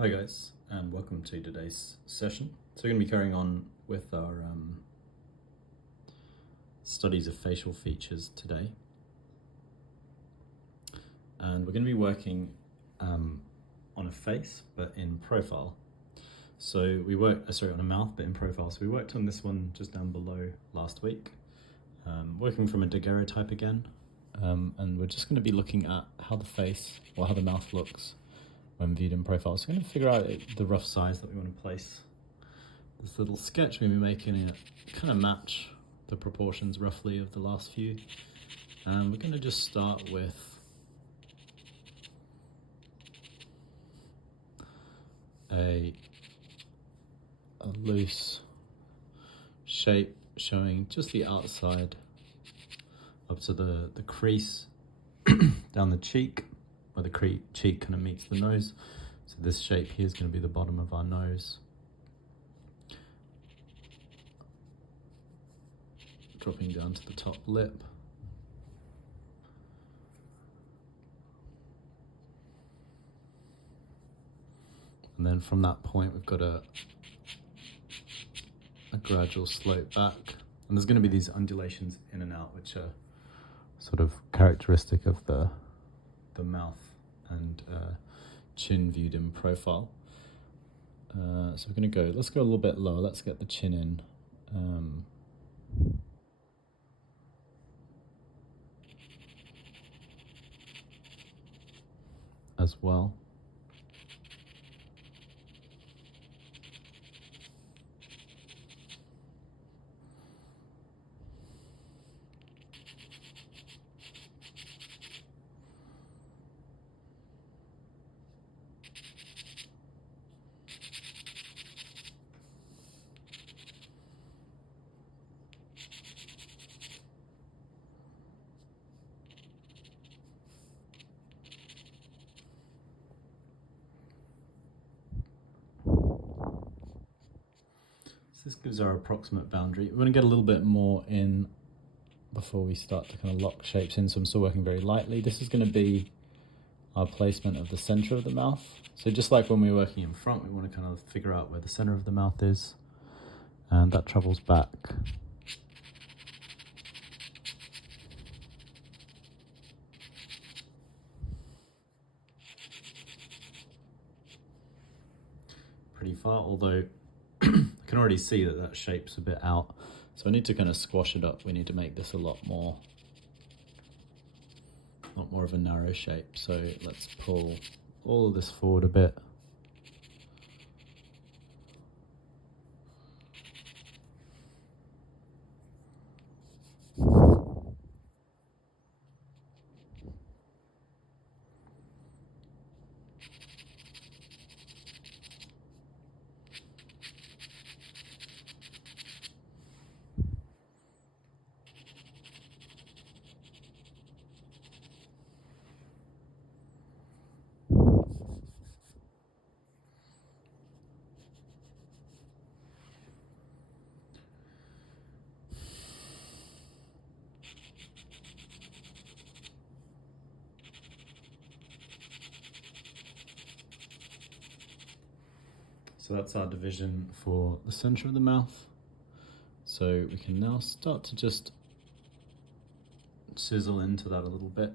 Hi guys, and welcome to today's session. So we're going to be carrying on with our studies of facial features today. And we're going to be working on a face, but in profile. So we worked, on a mouth, but in profile. So we worked on this one just down below last week, working from a daguerreotype again. And we're just going to be looking at how the face, or how the mouth looks when viewed in profile. So we're going to figure out the rough size that we want to place this little sketch we're going to be making it kind of match the proportions roughly of the last few. And we're going to just start with a loose shape showing just the outside up to the crease down the cheek, where the cheek kind of meets the nose. So this shape here is going to be the bottom of our nose. Dropping down to the top lip. And then from that point we've got a gradual slope back. And there's going to be these undulations in and out, which are sort of characteristic of the mouth and chin viewed in profile. So we're going to go, let's go a little bit lower, let's get the chin in. As well. So this gives our approximate boundary. We're going to get a little bit more in before we start to kind of lock shapes in, so I'm still working very lightly. This is going to be our placement of the center of the mouth. So just like when we were working in front, we want to kind of figure out where the center of the mouth is, and that travels back. Pretty far, although I can already see that shape's a bit out. So I need to kind of squash it up. We need to make this a lot more of a narrow shape. So let's pull all of this forward a bit. So that's our division for the center of the mouth. So we can now start to just chisel into that a little bit.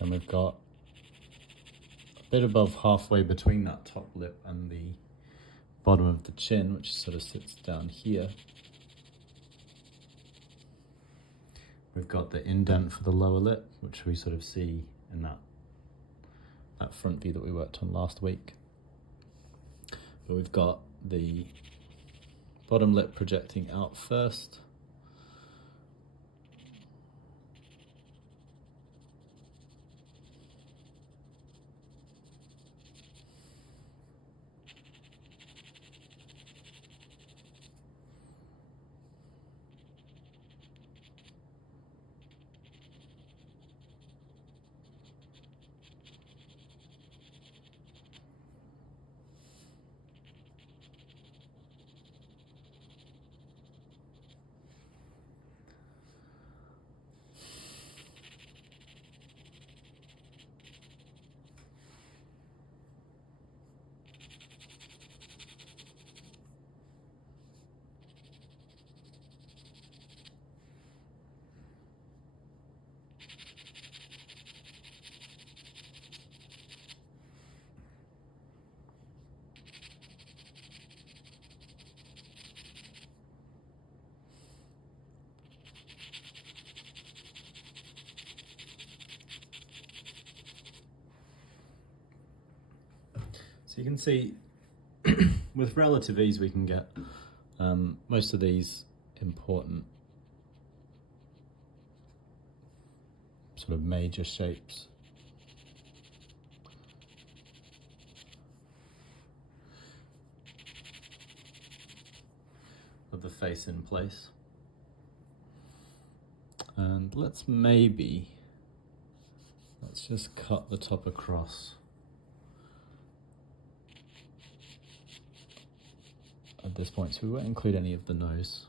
Then we've got a bit above halfway between that top lip and the bottom of the chin, which sort of sits down here. We've got the indent for the lower lip, which we sort of see in that front view that we worked on last week. But we've got the bottom lip projecting out first. So you can see with relative ease we can get most of these important sort of major shapes of the face in place. And let's just cut the top across at this point, so we won't include any of the nose.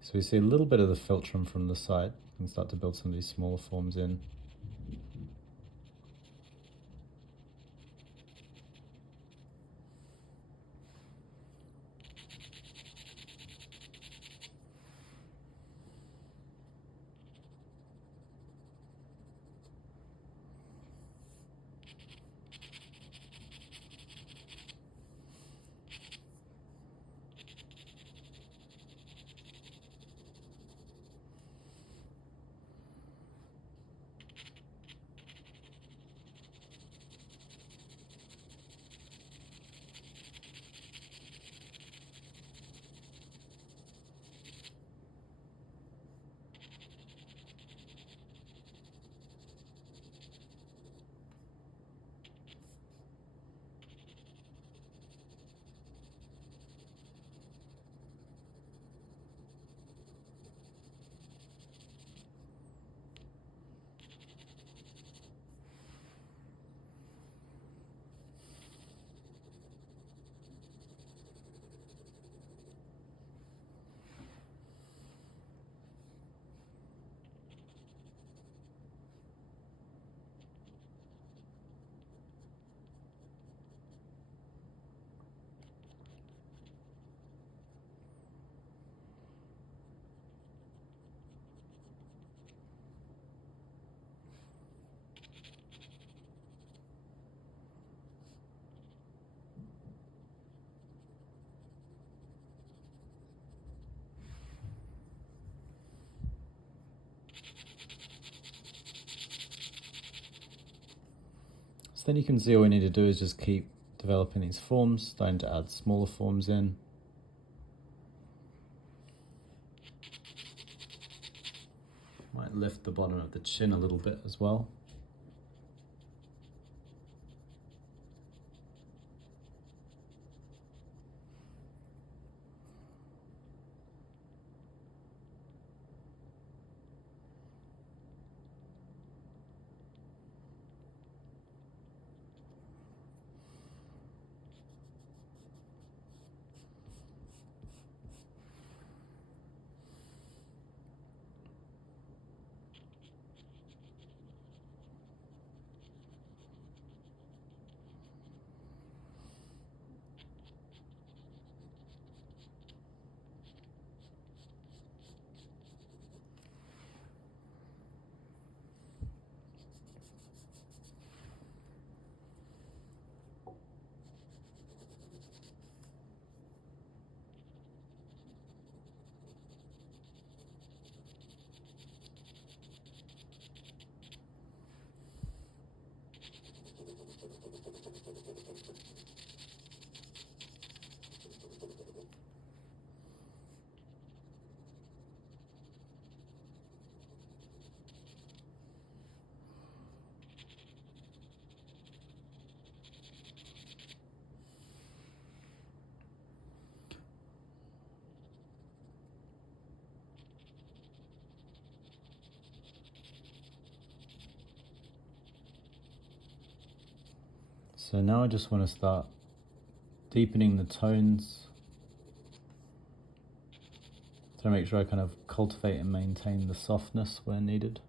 So we see a little bit of the philtrum from the side and start to build some of these smaller forms in. then you can see all we need to do is just keep developing these forms, starting to add smaller forms in. Might lift the bottom of the chin a little bit as well. So now I just want to start deepening the tones to make sure I kind of cultivate and maintain the softness where needed.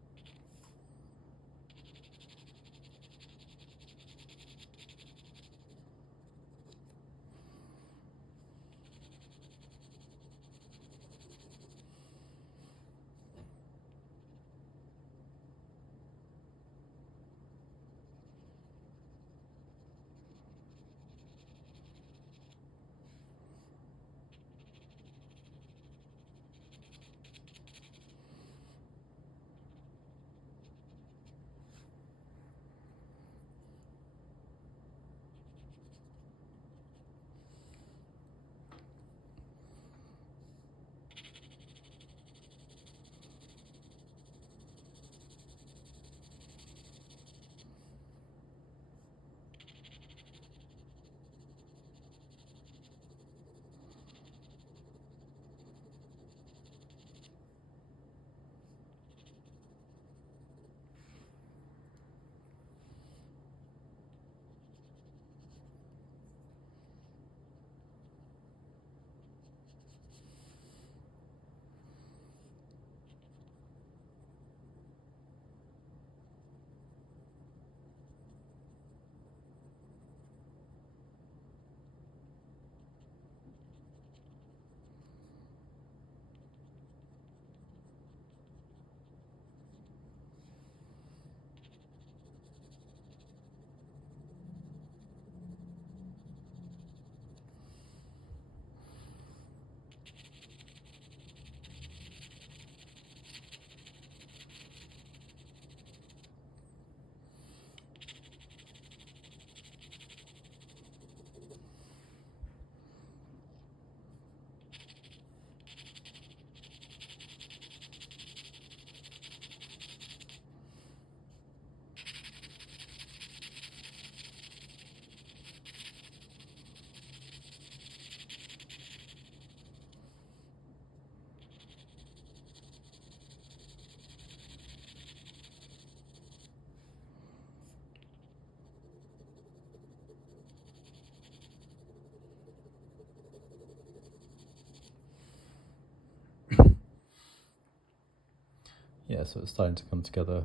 Yeah, so it's starting to come together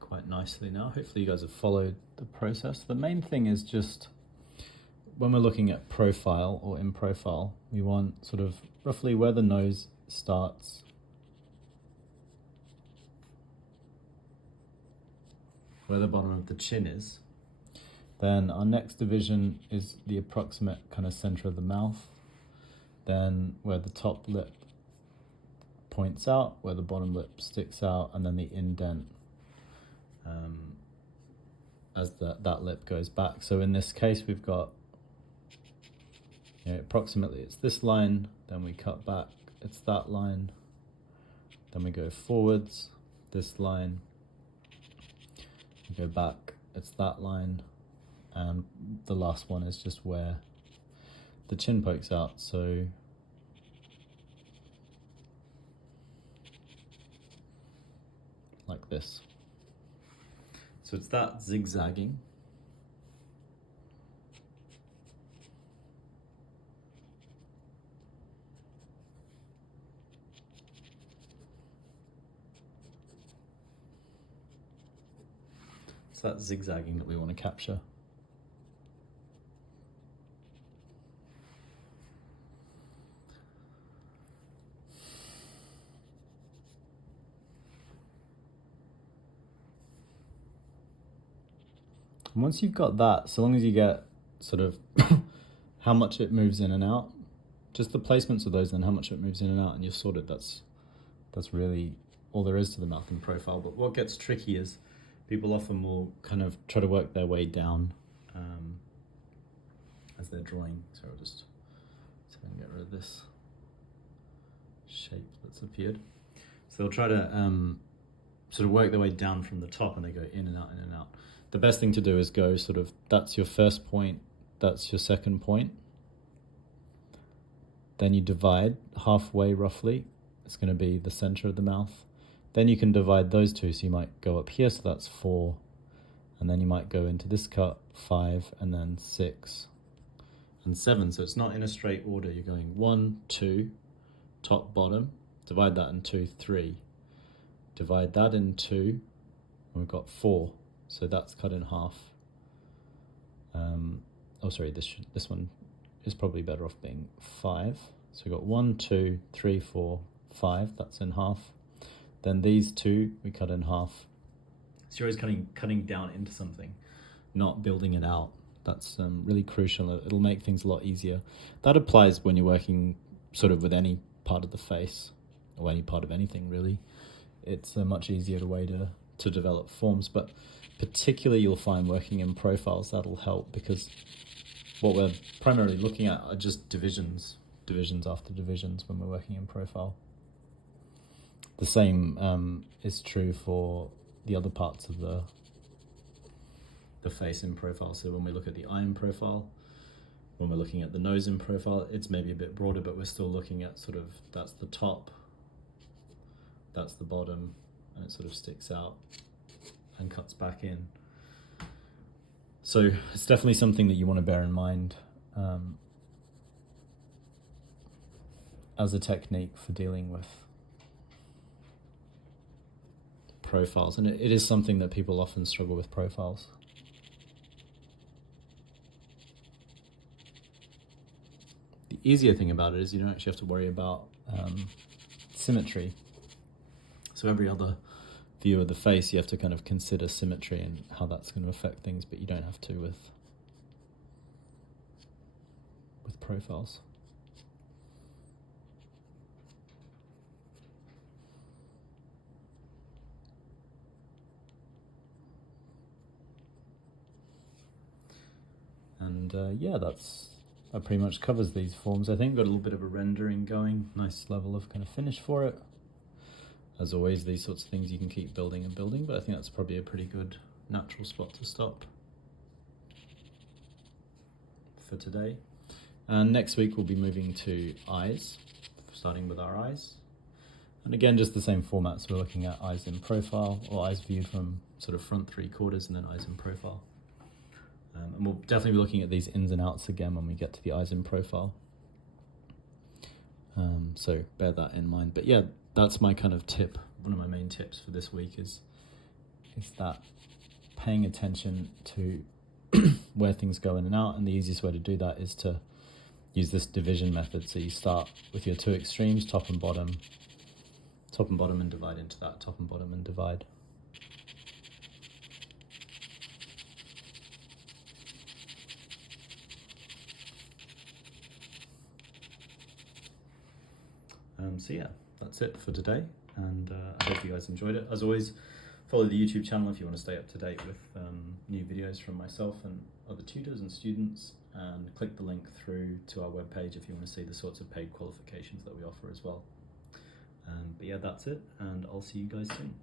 quite nicely now. Hopefully you guys have followed the process. The main thing is just when we're looking at profile or in profile, we want sort of roughly where the nose starts, where the bottom of the chin is. Then our next division is the approximate kind of center of the mouth. Then where the top lip points out, where the bottom lip sticks out, and then the indent as that lip goes back. So in this case, we've got, approximately it's this line, then we cut back, it's that line, then we go forwards, this line, we go back, it's that line, and the last one is just where the chin pokes out. So like this. So it's that zigzagging. It's that zigzagging that we want to capture. And once you've got that, so long as you get sort of how much it moves in and out, just the placements of those, then how much it moves in and out, and you're sorted. That's really all there is to the mouth in profile. But what gets tricky is people often will kind of try to work their way down as they're drawing. So I'll just see if I can get rid of this shape that's appeared. So they'll try to sort of work their way down from the top, and they go in and out, in and out. The best thing to do is go sort of, that's your first point, that's your second point. Then you divide halfway roughly. It's going to be the center of the mouth. Then you can divide those two. So you might go up here, so that's 4. And then you might go into this cut, 5, and then 6 and 7. So it's not in a straight order. You're going 1, 2, top, bottom. Divide that in 2, 3. Divide that in 2, and we've got 4. So that's cut in half. Oh, sorry, this one is probably better off being 5. So we've got 1, 2, 3, 4, 5. That's in half. Then these two we cut in half. So you're always cutting down into something, not building it out. That's really crucial. It'll make things a lot easier. That applies when you're working sort of with any part of the face or any part of anything really. It's a much easier way to develop forms, but particularly you'll find working in profiles that'll help, because what we're primarily looking at are just divisions after divisions when we're working in profile. The same is true for the other parts of the face in profile. So when we look at the eye in profile, when we're looking at the nose in profile, it's maybe a bit broader, but we're still looking at sort of, that's the top, that's the bottom, and it sort of sticks out and cuts back in. So it's definitely something that you want to bear in mind as a technique for dealing with profiles. And it is something that people often struggle with, profiles. The easier thing about it is you don't actually have to worry about symmetry. So every other view of the face, you have to kind of consider symmetry and how that's going to affect things, but you don't have to with profiles. And yeah, that pretty much covers these forms. I think got a little bit of a rendering going, nice level of kind of finish for it. As always, these sorts of things you can keep building and building, but I think that's probably a pretty good natural spot to stop for today. And next week we'll be moving to eyes, starting with our eyes. And again, just the same format, so we're looking at eyes in profile, or eyes viewed from sort of front 3/4, and then eyes in profile. And we'll definitely be looking at these ins and outs again when we get to the eyes in profile. So bear that in mind. But yeah, that's my kind of tip. One of my main tips for this week is that paying attention to where things go in and out. And the easiest way to do that is to use this division method. So you start with your two extremes, top and bottom, and divide into that, top and bottom and divide. So yeah, that's it for today, and I hope you guys enjoyed it. As always, follow the YouTube channel if you want to stay up to date with new videos from myself and other tutors and students, and click the link through to our webpage if you want to see the sorts of paid qualifications that we offer as well. But yeah, that's it, and I'll see you guys soon.